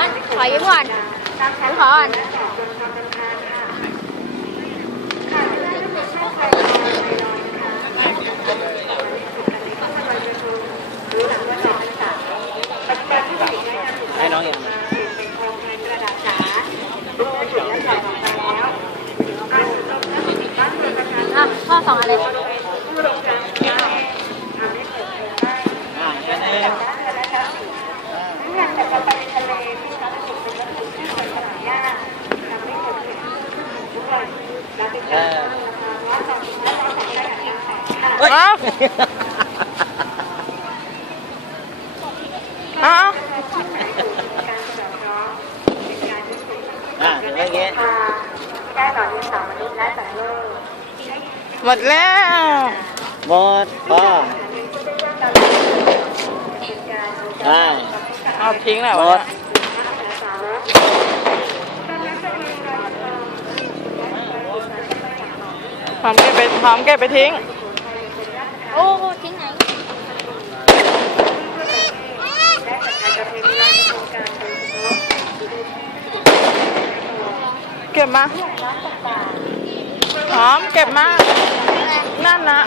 อนขอยิ้มก่อนยิ้มก่อนให้น้องเองพ่อสองอะไร อ่าแค่นี้ เออเฮ้ย เอาเอาอ่าเมื่อกี้หมดแล้วหมดพอได้เอาทิ้งแล้วหมวะด หอมเก็บไปหอมเก็บไปทิ้ง โอ้ทิ้งไหนเก็บมาหอมเก็บมา นั่นนะ